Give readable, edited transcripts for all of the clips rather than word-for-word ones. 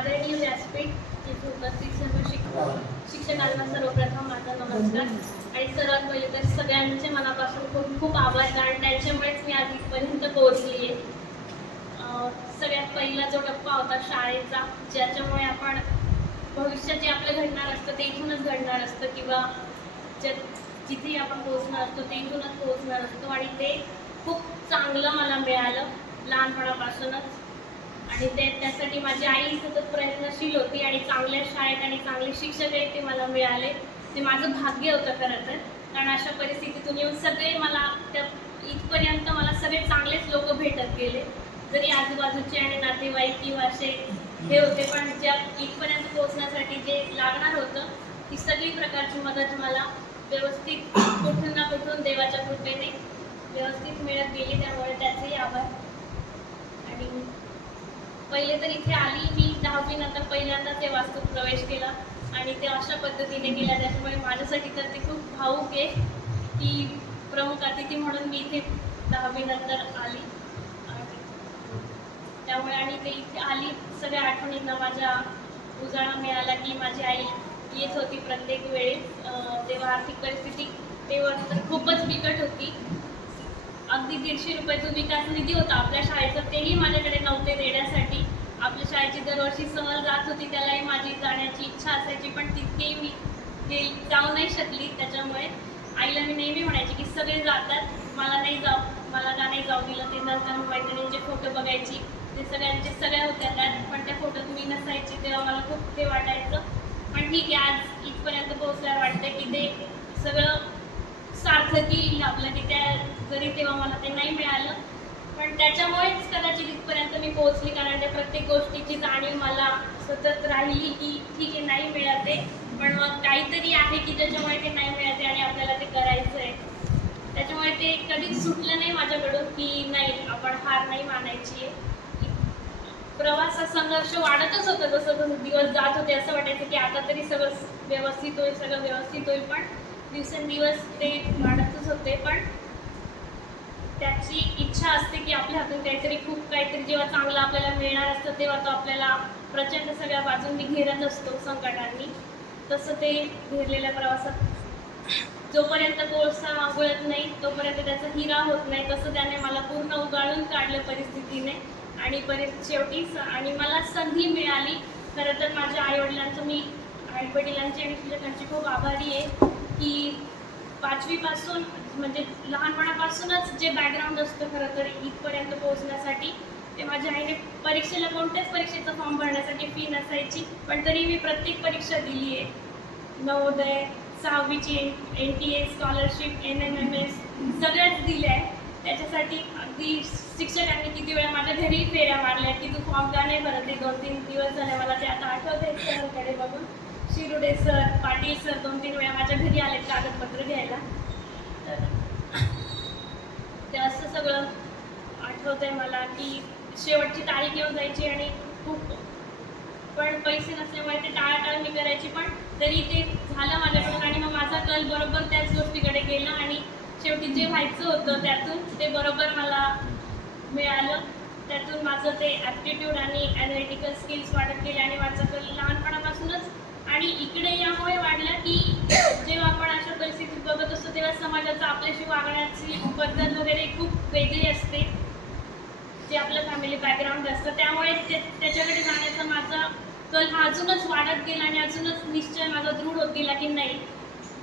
आदरणीय व्यासपीठ येथे उपस्थित सर्व शिक्षकांना सर्वप्रथम माझा नमस्कार आणि सर्वात पहिले तर सगळ्यांचे मनापासून खूप खूप आभार, कारण त्यांच्यामुळेच मी आज इथपर्यंत पोहोचली आहे. सगळ्यात पहिला जो टप्पा होता शाळेचा, ज्याच्यामुळे आपण भविष्यात जे आपलं घडणार असतं ते इथूनच घडणार असतं, किंवा जिथे आपण पोहोचणार असतो ते इथूनच पोहोचणार असतो, आणि ते खूप चांगलं मला मिळालं लहानपणापासूनच. आणि त्यासाठी माझी आई सतत प्रयत्नशील होती आणि चांगल्या शाळेत आणि चांगले शिक्षक आहेत ते मला मिळाले. ते माझं भाग्य होतं खरं तर, कारण अशा परिस्थितीतून येऊन सगळे मला इथपर्यंत मला सगळे चांगलेच लोक भेटत गेले. जरी आजूबाजूचे आणि नातेवाईक किंवा असे हे होते, पण ज्या इथपर्यंत पोहोचण्यासाठी जे लागणार होतं ती सगळी प्रकारची मदत मला व्यवस्थित कुठून ना कुठून देवाच्या कृपेने व्यवस्थित मिळत गेली. त्यामुळे त्याचेही आभार. आणि पहिले तर इथे आली मी 10वी नंतर पहिल्यांदाच या वास्तूत प्रवेश केला आणि ते अशा पद्धतीने केला, त्याच्यामुळे माझ्यासाठी तर ते खूप भावूक आहे की प्रमुख अतिथी म्हणून मी इथे 10वी नंतर आली. त्यामुळे आणि ते इथे आली सगळ्या आठवणींना माझ्या उजाळा मिळाला की माझी आई येत होती प्रत्येक वेळेस. तेव्हा आर्थिक परिस्थिती तेव्हा तर खूपच बिकट होती. अगदी 150 रुपये जो विकास निधी होता आपल्या शाळेचा तेही माझ्याकडे नव्हते देण्यासाठी. आपल्या शाळेची दरवर्षी सहल जात होती, त्यालाही माझी जाण्याची इच्छा असायची, पण तितकेही मी जाऊ नाही शकली. त्याच्यामुळे आईला मी नेहमी म्हणायची की सगळे जातात, मला का नाही जाऊ दिलं. ते नंतर मैत्रिणींचे फोटो बघायची, ते सगळ्या होत्या त्यात, पण त्या फोटोत मी नसायची. तेव्हा मला खूप ते वाटायचं. पण ठीक आहे, आज इथपर्यंत पोहोचल्यावर वाटतं की ते सगळं सार्थकी येईल आपलं, की त्या जरी तेव्हा मला ते नाही मिळालं, पण त्याच्यामुळेच कदाचित इथपर्यंत मी पोहोचली, कारण त्या प्रत्येक गोष्टीची जाणीव मला सतत राहिली की ठीक आहे नाही मिळते, पण मग काहीतरी आहे की त्याच्यामुळे ते नाही मिळते आणि आपल्याला ते करायचं आहे. त्याच्यामुळे ते कधीच सुटलं नाही माझ्याकडून की नाही आपण हार नाही मानायची आहे. प्रवासात संघर्ष वाढतच होता, जसं जसं दिवस जात होते असं वाटायचं की आता तरी सगळं व्यवस्थित होईल, पण दिवसेंदिवस ते वाढतच होते. पण त्याची इच्छा असते की आपल्या हातून काहीतरी जेव्हा चांगलं आपल्याला मिळणार असतं तेव्हा तो आपल्याला प्रचंड सगळ्या बाजूंनी घेरत असतो संकटांनी. तसं ते घेरलेल्या प्रवासात जोपर्यंत कोळसा उगळत नाही तोपर्यंत त्याचा हिरा होत नाही, तसं त्याने मला पूर्ण उगाळून काढलं परिस्थितीने. आणि शेवटी आणि मला संधी मिळाली. खरं तर माझ्या आईवडिलांची आणि शिक्षकांची खूप आभारी आहे की 5वी पासून म्हणजे लहानपणापासूनच जे बॅकग्राऊंड असतं खरं तर इथपर्यंत पोहोचण्यासाठी, ते माझ्या आईने कोणत्याच परीक्षेचा फॉर्म भरण्यासाठी फी नसायची, पण तरी मी प्रत्येक परीक्षा दिली आहे. नवोदय, 6वीची NTA स्कॉलरशिप, NMMS सगळ्याच दिल्या आहे. त्याच्यासाठी अगदी शिक्षकांनी किती वेळा माझ्या घरी फेऱ्या मारल्या की तू फॉर्म का नाही भरत आहे. 2-3 दिवस झाले मला ते आता आठवत आहे सरांकडे बघून. शिरुडे सर, पाटील सर 2-3 वेळा माझ्या घरी आले कागदपत्र घ्यायला. तर ते असं सगळं आठवत आहे मला की शेवटची तारीख येऊन जायची आणि खूप पण पैसे नसल्यामुळे ते टाळाटाळ मी करायची, पण तरी ते झालं माझ्याकडून आणि मग माझा कल बरोबर त्याच गोष्टीकडे गेला आणि शेवटी जे व्हायचं होतं त्यातून ते बरोबर मला मिळालं. त्यातून माझं ते ॲप्टिट्यूड आणि ॲनालिटिकल स्किल्स वाढत गेले आणि माझं कल लहानपणापासूनच आणि इकडे यामुळे वाढलं की जेव्हा आपण अशा परिस्थितीत बघत असतो तेव्हा समाजाचं आपल्याशी वागण्याची पद्धत वगैरे खूप वेगळी असते, जे आपलं फॅमिली बॅकग्राऊंड असतं. त्यामुळे त्याच्याकडे जाण्याचा माझा कल हा अजूनच वाढत गेला आणि अजूनच निश्चय माझा दृढ होत गेला की नाही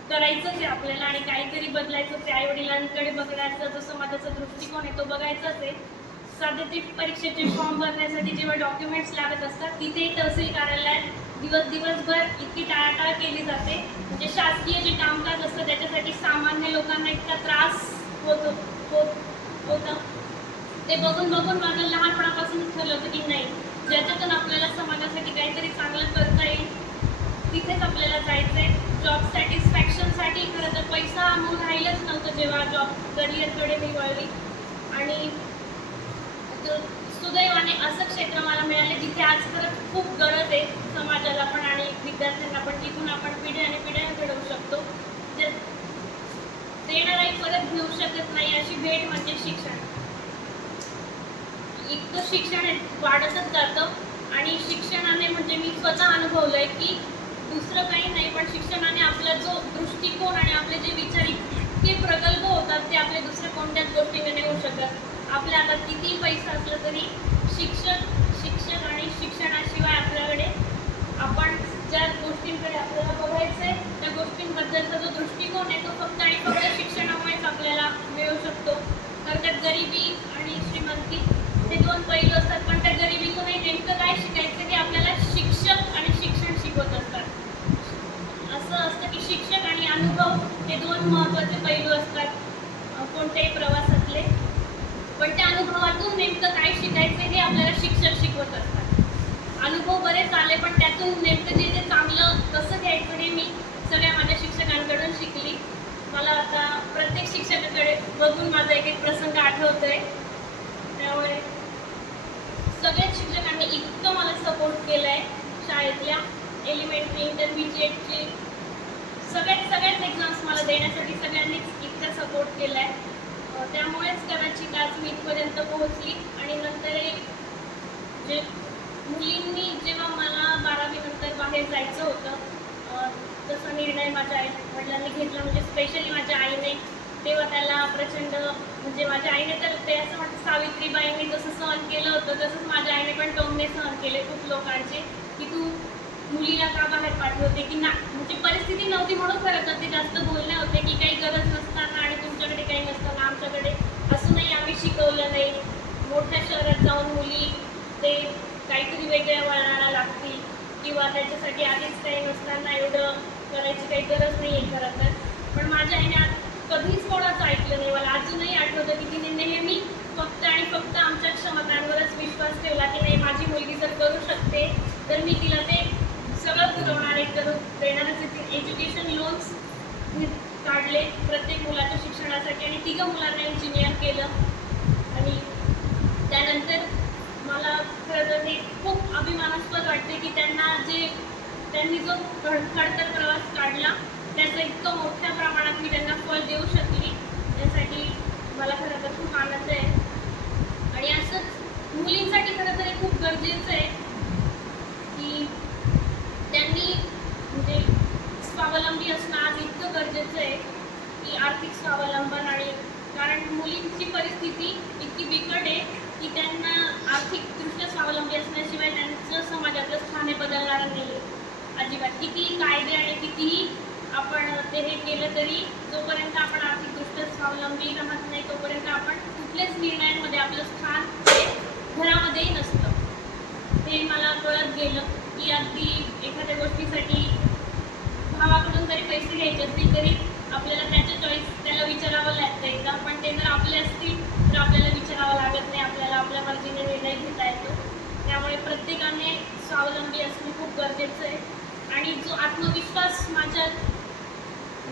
करायचंच आहे आपल्याला आणि काहीतरी बदलायचं. ते आईवडिलांकडे बघण्याचा जो समाजाचा दृष्टिकोन आहे तो बघायचाच आहे. साधे ते परीक्षेचे फॉर्म भरण्यासाठी जेव्हा डॉक्युमेंट्स लागत असतात तिथेही तहसील कार्यालयात दिवसभर इतकी टाळाटाळ केली जाते. म्हणजे शासकीय जे कामकाज असतं त्याच्यासाठी सामान्य लोकांना इतका त्रास होतं. ते बघून माझं लहानपणापासून ठरलं होतं की नाही, ज्याच्यातून आपल्याला समाजासाठी काहीतरी चांगलं करता येईल तिथेच आपल्याला जायचं आहे. जॉब सॅटिस्फॅक्शनसाठी खरं तर पैसा म्हणून राहिलंच नव्हतं जेव्हा जॉब करिअरकडे मी वळली. आणि सुदैवाने असं क्षेत्र मला मिळाले जिथे आज खरंच खूप गरज आहे समाजाला पण आणि विद्यार्थ्यांना पण, तिथून आपण पिढ्या घडवू शकतो. देणाराही परत घेऊ शकत नाही अशी भेट म्हणजे शिक्षण. इतकं शिक्षण वाढतच जातं आणि शिक्षणाने म्हणजे मी स्वतः अनुभवलंय की दुसरं काही नाही, पण शिक्षणाने आपला जो दृष्टिकोन आणि आपले जे विचार इतके प्रगल्भ होतात ते आपले दुसऱ्या कोणत्याच गोष्टीने नाही होऊ शकत. आपल्या हातात कितीही पैसा असला तरी शिक्षण आणि शिक्षणाशिवाय आपल्याकडे आपण ज्या गोष्टींकडे आपल्याला बघायचं आहे त्या गोष्टींबद्दलचा जो दृष्टिकोन आहे तो फक्त आणि फक्त शिक्षणामुळेच आपल्याला मिळू शकतो. तर त्यात गरिबी आणि श्रीमंती हे दोन पैलू असतात, पण त्या गरिबीतूनही नेमकं काय शिकायचं की आपल्याला शिक्षक आणि शिक्षण शिकवत असतात. असं असतं की शिक्षक आणि अनुभव हे दोन महत्त्वाचे पैलू असतात कोणत्याही प्रवासातले, पण त्या अनुभवातून नेमकं काय शिकायचं हे आपल्याला शिक्षक शिकवत असतात. अनुभव बरेच आले, पण त्यातून नेमकं जे चांगलं कसं घ्यायचं हे मी सगळ्या माझ्या शिक्षकांकडून शिकली. मला आता प्रत्येक शिक्षकाकडे बघून माझा एक एक प्रसंग आठवतोय. त्यामुळे सगळ्याच शिक्षकांनी इतकं मला सपोर्ट केलं आहे. शाळेतल्या एलिमेंटरी, इंटरमिजिएटची सगळ्याच एक्झाम्स मला देण्यासाठी सगळ्यांनीच इतका सपोर्ट केला आहे. त्यामुळेच कदाचित आज मी इथपर्यंत पोहोचली. आणि नंतर जे मुलींनी जेव्हा मला 12वी नंतर बाहेर जायचं होतं, तसा निर्णय माझ्या वडिलांनी घेतला, म्हणजे स्पेशली माझ्या आईने. तेव्हा त्याला प्रचंड म्हणजे माझ्या आईने तर ते असं वाटतं सावित्रीबाईंनी जसं सहन केलं होतं तसंच माझ्या आईने पण टोमणे सहन केले खूप लोकांचे, की तू मुलीला का बाहेर पाठवते, की ना म्हणजे परिस्थिती नव्हती म्हणून खरं तर ते जास्त बोलणे होते की काही गरज नसताना आणि तुमच्याकडे काही नसताना आमच्याकडे असूनही आम्ही शिकवलं नाही. मोठ्या शहरात जाऊन मुली ते काहीतरी वेगळ्या वळणाला लागतील किंवा त्याच्यासाठी आधीच काही नसताना एवढं करायची काही गरज नाही आहे खरं तर. पण माझ्या आईने कधीच कोणाचं ऐकलं नाही. मला अजूनही आठवतं की तिने नेहमी फक्त आणि फक्त आमच्या क्षमतांवरच विश्वास ठेवला की नाही, माझी मुलगी जर करू शकते तर मी तिला ते सगळं पुरवणार आहे, करून देणारच. एज्युकेशन लोन्स काढले प्रत्येक मुलाच्या शिक्षणासाठी आणि 3 मुलांना इंजिनियर केलं. आणि त्यानंतर मला खरं तर हे खूप अभिमानास्पद वाटते की त्यांनी जो खडतर प्रवास काढला त्याचा इतकं मोठ्या प्रमाणात मी त्यांना फळ देऊ शकली. त्यासाठी मला खरं तर खूप आनंद आहे. आणि असंच मुलींसाठी खरं तर हे खूप गरजेचं आहे की त्यांनी म्हणजे स्वावलंबी असणं आज इतकं गरजेचं आहे की आर्थिक स्वावलंबन. आणि कारण मुलींची परिस्थिती इतकी बिकट आहे की त्यांना आर्थिकदृष्ट्या स्वावलंबी असण्याशिवाय त्यांचं समाजातलं स्थान हे बदलणारं नाही आहे अजिबात. कितीही कायदे आणि कितीही आपण ते हे केलं तरी जोपर्यंत आपण आर्थिकदृष्ट्या स्वावलंबी राहत नाही तोपर्यंत आपण कुठल्याच निर्णयांमध्ये आपलं स्थान हे घरामध्येही नसतं. ते मला कळत गेलं की अगदी एखाद्या गोष्टीसाठी भावाकडून जरी पैसे घ्यायचे असतील तरी आपल्याला त्याच्या चॉईस त्याला विचारावं लागतं एकदा, पण ते जर आपले असतील तर आपल्याला विचारावं लागत नाही, आपल्याला आपल्या मर्जीने निर्णय घेता येतो. त्यामुळे प्रत्येकाने स्वावलंबी असणं खूप गरजेचं आहे. आणि जो आत्मविश्वास माझ्यात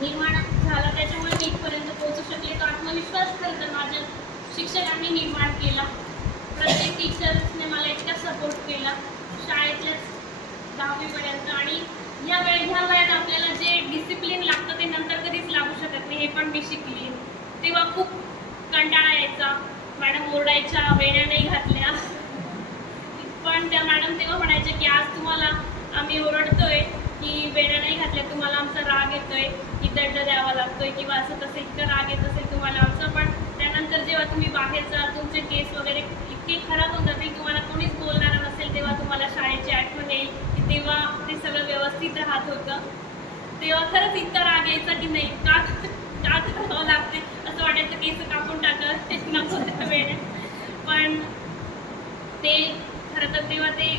निर्माण झाला त्याच्यामुळे मी इथपर्यंत पोहोचू शकले. तो आत्मविश्वास खरं तर माझ्या शिक्षकांनी निर्माण केला. प्रत्येक टीचर्सने मला इतका सपोर्ट केला शाळेतल्याच 10वीपर्यंत. आणि ह्या वयात आपल्याला जे डिसिप्लिन लागतं ते नंतर कधीच लागू शकत नाही, हे पण मी शिकली. तेव्हा खूप कंटाळा यायचा, मॅडम ओरडायच्या, वेण्या नाही घातल्या, पण त्या मॅडम तेव्हा म्हणायच्या की आज तुम्हाला आम्ही ओरडतोय की वेण्या नाही घातल्या, तुम्हाला आमचा राग येतोय की दंड द्यावा लागतोय किंवा असं तसं इतकं राग येत असेल तुम्हाला आमचा, पण त्यानंतर जेव्हा तुम्ही बाहेर जा तुमचे केस वगैरे इतके खराब होऊन जातील, तुम्हाला कोणीच बोलणारं नसेल, तेव्हा तुम्हाला शाळेची आठवण येईल की तेव्हा ते सगळं व्यवस्थित राहत होतं. तेव्हा खरंच इतका राग यायचा की नाही का करावं लागते, असं वाटायचं केस कापून टाकावं नको त्या वेळेत. पण ते खरं तर तेव्हा ते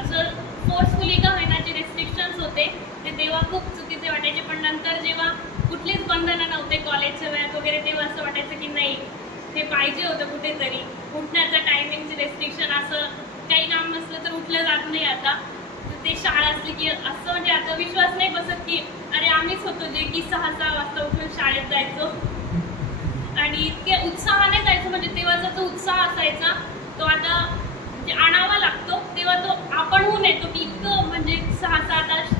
असं फोर्सफुली का होईना जे रिस्ट्रिक्शन्स होते ते तेव्हा खूप चुकीचे वाटायचे. पण नंतर जेव्हा कुठलीच बंधनं नव्हते कॉलेजच्या वेळात वगैरे तेव्हा असं वाटायचं की नाही हे पाहिजे होतं कुठेतरी. उठण्याचं टायमिंगचे रेस्ट्रिक्शन, असं काही काम नसलं तर उठलं जात नाही आता. ते शाळा असली की असं म्हणजे आता विश्वास नाही बसत की अरे आम्हीच होतो जे की 6 वाजता उठून शाळेत जायचो आणि इतके उत्साहाने जायचो. म्हणजे तेव्हाचा जो उत्साह असायचा तो आता म्हणजे आणावा लागतो, तेव्हा तो आपणहून येतो की इतकं म्हणजे 6-7 तास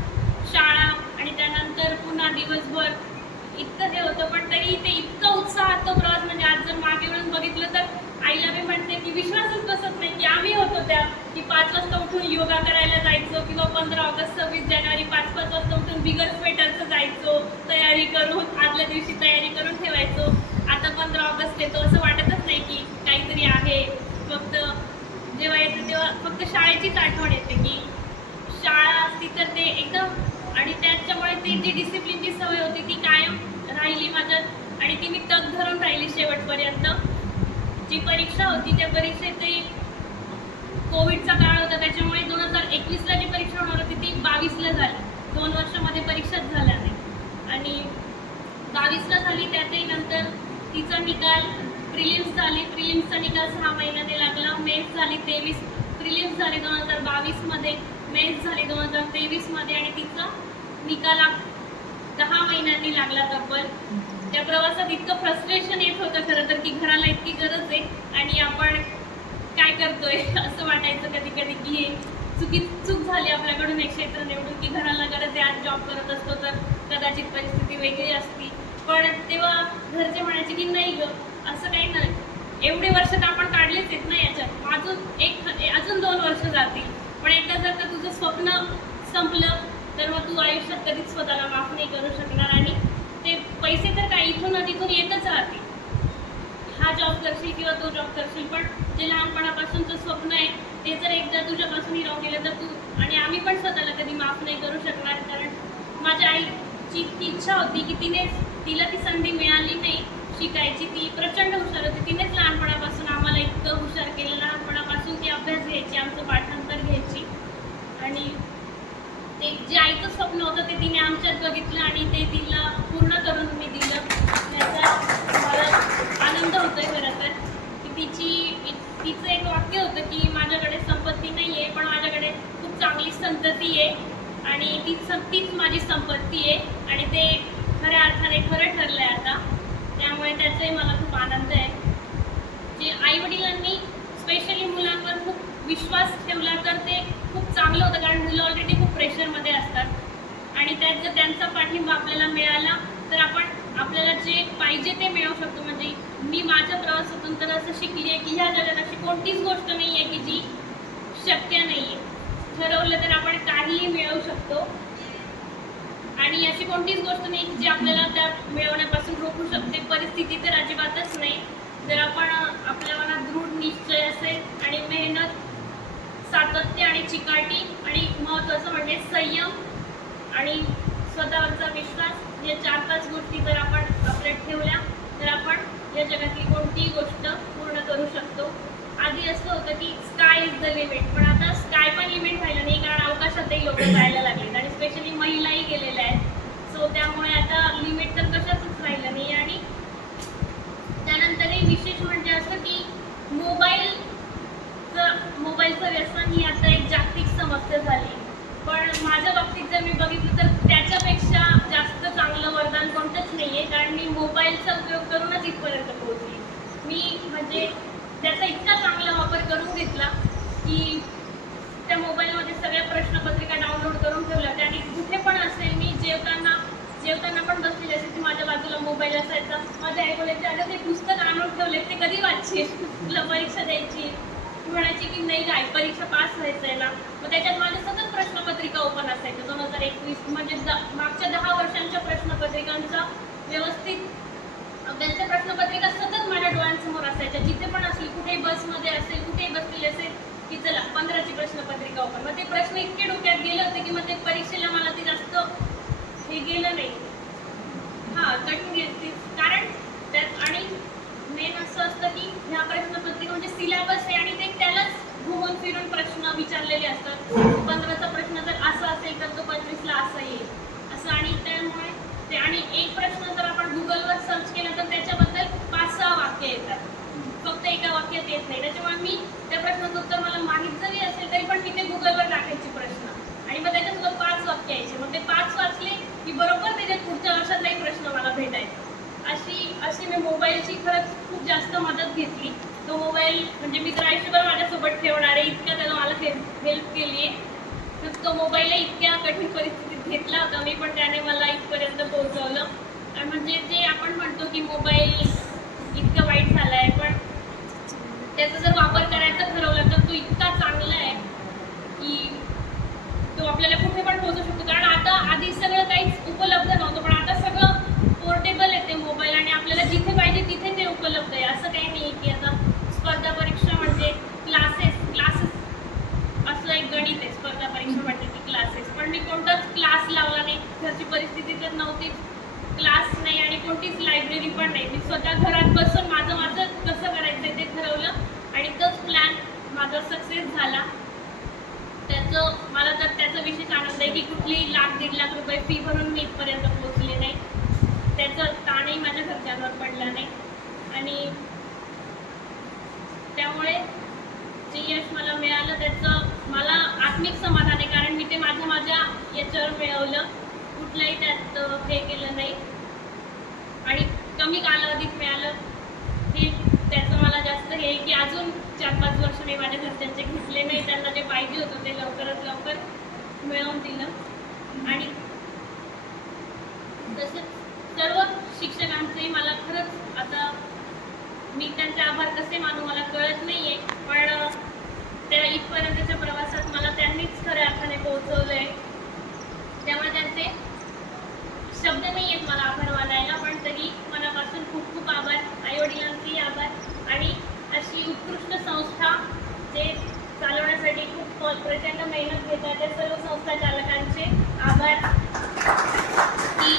शाळा आणि त्यानंतर पुन्हा दिवसभर इतकं हे होतं. पण तरी ते इतकं उत्साहात तो प्रवास, म्हणजे आज जर मागे वळून बघितलं तर आईला मी म्हणते की विश्वासच बसत नाही की आम्ही होतो होत्या की 5 वाजता उठून योगा करायला जायचो किंवा 15 ऑगस्ट 26 जानेवारी 5-5 वाजता उठून बिगर स्वेटरचं जायचो, तयारी करून आदल्या दिवशी तयारी करून ठेवायचो. आता 15 ऑगस्ट येतो असं वाटतच नाही की काहीतरी आहे. फक्त जेव्हा येतं तेव्हा फक्त शाळेचीच आठवण येते की शाळा असती तर ते एकदम, आणि त्याच्यामुळे ती जी डिसिप्लिनची सवय होती ती कायम राहिली माझ्यात आणि ती मी तग धरून राहिली शेवटपर्यंत. जी परीक्षा होती त्या परीक्षेतही कोविडचा काळ होता, त्याच्यामुळे 2021ला जी परीक्षा होणार होती ती 22ला झाली. 2 वर्षामध्ये परीक्षाच झाल्या नाही आणि 22ला झाली. त्यातही नंतर तिचा निकाल प्रिलिम्स झाली. प्रिलिम्सचा निकाल 6 महिन्याने लागला. मेन्स झाली 23, प्रिलिम्स झाली 2022मध्ये, मेन्स झाली 2023मध्ये आणि तिचा निकाल 10 महिन्यांनी लागला तब्बल. त्या प्रवासात इतकं फ्रस्ट्रेशन येत होतं खरं तर की घराला इतकी गरज आहे आणि आपण काय करतोय असं वाटायचं कधी कधी की हे चूक झाली आपल्याकडून एक क्षेत्र निवडून की घराला गरज आहे. आज जॉब करत असतो तर कदाचित परिस्थिती वेगळी असती, पण तेव्हा घरचे म्हणायचे की नाही ग असं काही नाही, एवढे वर्ष तर आपण काढलेच आहेत ना याच्यात, अजून 2 वर्ष जातील, पण एकदा जर का तुझं स्वप्न संपलं तर मग तू आयुष्यात कधीच स्वतःला माफ नाही करू शकणार आणि ते पैसे तर काय इथून ना तिथून येतच राहतील. हा जॉब करशील किंवा तो जॉब करशील, पण जे लहानपणापासूनचं स्वप्न आहे ते जर एकदा तुझ्यापासून हिरावून गेलं तर तू आणि आम्ही पण स्वतःला कधी माफ नाही करू शकणार. कारण माझ्या आईची ती इच्छा होती की तिला ती संधी मिळाली नाही शिकायची. ती प्रचंड हुशार होती, तिनेच लहानपणापासून आम्हाला इतकं हुशार केलं. लहानपणापासून ती अभ्यास घ्यायची, आमचं पाठांतर घ्यायची आणि ते जे आईचं स्वप्न होतं ते तिने आमच्यात बघितलं आणि ते तिला पूर्ण करून मी दिलं. त्याचा मला आनंद होतोय खरं तर की तिचं एक वाक्य होतं की माझ्याकडे संपत्ती नाही आहे पण माझ्याकडे खूप चांगली संतती आहे आणि तीच माझी संपत्ती आहे आणि ते खऱ्या अर्थाने खरं ठरलं आहे आता. त्यामुळे त्याचाही मला खूप आनंद आहे. जे आईवडिलांनी स्पेशली मुलांवर खूप विश्वास ठेवला तर ते खूप चांगलं होतं, कारण मुलं ऑलरेडी खूप प्रेशरमध्ये असतात आणि त्यात जर त्यांचा पाठिंबा आपल्याला मिळाला तर आपण आपल्याला जे पाहिजे ते मिळवू शकतो. म्हणजे मी माझ्या प्रवासातून तर असं शिकली आहे की ह्या जगात अशी कोणतीच गोष्ट नाही आहे की जी शक्य नाही आहे. ठरवलं तर आपण काहीही मिळवू शकतो आणि अशी कोणतीच गोष्ट नाही जी आपल्याला त्या मिळवण्यापासून रोखू शकते. परिस्थिती तर अजिबातच नाही. जर आपण आपल्या मनात दृढ निश्चय असेल आणि मेहनत, सातत्य आणि चिकाटी आणि महत्त्वाचं म्हणजे संयम आणि स्वतःवरचा विश्वास, या 4-5 गोष्टी जर आपण आपल्यात ठेवल्या तर आपण या जगातली कोणतीही गोष्ट पूर्ण करू शकतो. आधी असं होतं की स्काय इज द लिमिट, पण आता स्काय पण लिमिट व्हायला नाही कारण अवकाशातही लोक जायला लागलेत आणि स्पेशली महिलाही गेलेल्या आहेत. सो त्यामुळे आता लिमिट तर कशाचंच राहिलं नाही. आणि त्यानंतरही विशेष म्हणजे असं की मोबाईलचं व्यसन ही आता एक जागतिक समस्या झाली. पण माझ्या बाबतीत जर मी बघितलं तर त्याच्यापेक्षा जास्त चांगलं वरदान कोणतंच नाही आहे, कारण मी मोबाईलचा उपयोग करूनच इथपर्यंत पोहोचली. मी म्हणजे त्याचा इतका चांगला वापर करून घेतला की त्या मोबाईलमध्ये सगळ्या प्रश्नपत्रिका डाउनलोड करून ठेवल्या होत्या आणि कुठे पण असेल मी जेवताना पण बसलेली असेल की माझ्या बाजूला मोबाईल असायचा. माझ्या आई बोलायचे अगं ते पुस्तक आणून ठेवले ते कधी वाचशील, तुला परीक्षा द्यायची. म्हणायची की नाही काय परीक्षा पास व्हायचं आहे ना. मग त्याच्यात माझ्या सतत प्रश्नपत्रिका ओपन असायच्या. 2021 म्हणजे मागच्या 10 वर्षांच्या प्रश्नपत्रिकांचा व्यवस्थित त्यांच्या प्रश्नपत्रिका सतत माझ्या डोळ्यांसमोर असायच्या. जिथे पण असली, कुठेही बसमध्ये असेल, कुठेही बसलेली असेल की चला 15ची प्रश्नपत्रिका ओपन. मग ते प्रश्न इतके डोक्यात गेले होते की मग ते परीक्षेला मला ते जास्त हे गेलं नाही, कठीण गेली. कारण त्यात आणि मेन असं असतं की ह्या प्रश्नपत्रिका म्हणजे सिलेबस आहे आणि ते त्यालाच घुमून फिरून प्रश्न विचारलेले असतात. 15चा प्रश्न जर असा असेल तर तो 25ला असा येईल असं. आणि त्यामुळे ते आणि एक प्रश्न जर आपण गुगलवर सर्च केला तर त्याच्याबद्दल 5-6 वाक्य येतात, फक्त एका वाक्यात येत नाही. त्याच्यामुळे मी त्या प्रश्नाचं उत्तर मला माहीत जरी असेल तरी पण मी ते गुगलवर टाकायचे प्रश्न आणि मग त्याच्यासोबत 5 वाक्य यायचे. मग ते 5 वाचले की बरोबर त्याच्यात पुढच्या वर्षातलाही प्रश्न मला भेटायचा. अशी मी मोबाईलची खरंच खूप जास्त मदत घेतली. तो मोबाईल म्हणजे मी तर आयुष्यभर माझ्यासोबत ठेवणार आहे, इतकं त्यानं मला हेल्प केली आहे. तर तो मोबाईलही इतक्या कठीण परिस्थितीत घेतला होता मी, पण त्याने मला इथपर्यंत पोहोचवलं. आणि म्हणजे जे आपण म्हणतो की मोबाईल इतकं वाईट झालं आहे, पण त्याचा जर वापर करायचा ठरवला तर तो इतका चांगला सक्सेस झाला. त्याचं मला तर त्याचा विशेष आनंद आहे की कुठलीही 1,00,000-1.5 लाख रुपये फी भरून मी इथपर्यंत पोहोचले नाही. त्याचं ताणही माझ्या घरच्यांवर पडला नाही आणि त्यामुळे जे यश मला मिळालं त्याचं मला आत्मिक समाधान आहे, कारण मी ते माझ्या याच्यावर मिळवलं, कुठलंही त्यात हे केलं नाही आणि कमी कालावधीत मिळालं. हे त्याचं मला जास्त हे की अजून 4-5 वर्ष मी माझ्या घरच्यांचे घेतले नाही, त्यांना जे पाहिजे होतं ते लवकरात लवकर मिळवून दिलं. आणि तसेच सर्व शिक्षकांचे मला खरंच आता मी त्यांचे आभार कसे मानू मला कळत नाहीये, पण त्या इथपर्यंतच्या प्रवासात मला त्यांनीच खऱ्या अर्थाने पोहोचवलं आहे. त्यामुळे त्यांचे शब्द नाही आहेत मला आभार मानायला, पण तरी मनापासून खूप खूप आभार. आईवडिलांचेही आभार आणि अशी उत्कृष्ट संस्था जे चालवण्यासाठी खूप प्रचंड मेहनत घेतात त्या सर्व संस्था चालकांचे आभार. की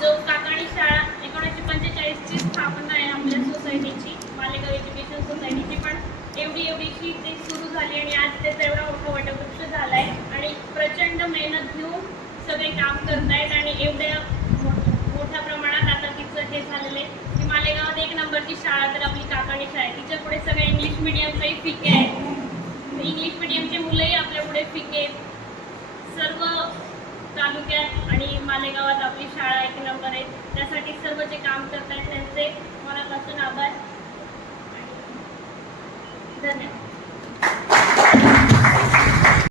जो काकाणी शाळा 1945ची स्थापना आहे आपल्या सोसायटीची, मालेगाव एज्युकेशन सोसायटीची, पण एवढीशी ते सुरू झाली आणि आज त्याचा एवढा मोठा वटवृक्ष झाला आहे आणि प्रचंड मेहनत घेऊन सगळे काम करतायत आणि एवढ्या मोठ्या प्रमाणात आता तिचं हे झालेलं आहे की मालेगावात 1 नंबरची शाळा तर आपली काकाणी शाळा आहे. तिच्या पुढे सगळ्या इंग्लिश मिडियमचाही फिके आहे, इंग्लिश मिडियमचे मुलंही आपल्या पुढे फिके आहेत. सर्व तालुक्यात आणि मालेगावात आपली शाळा 1 नंबर आहे. त्यासाठी सर्व जे काम करत आहेत त्यांचे मनापासून आभार. धन्यवाद.